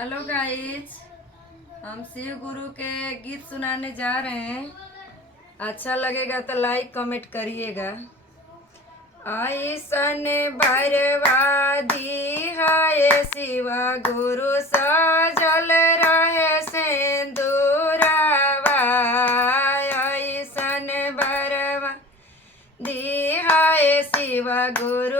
Hello guys, हम शिव गुरु के गीत सुनाने जा रहे हैं। अच्छा लगेगा तो लाइक कमेंट करिएगा। ऐसन बर्बादी है शिव गुरु सजल रहे सिंदूरवा। ऐसन बर्बादी है शिव गुरु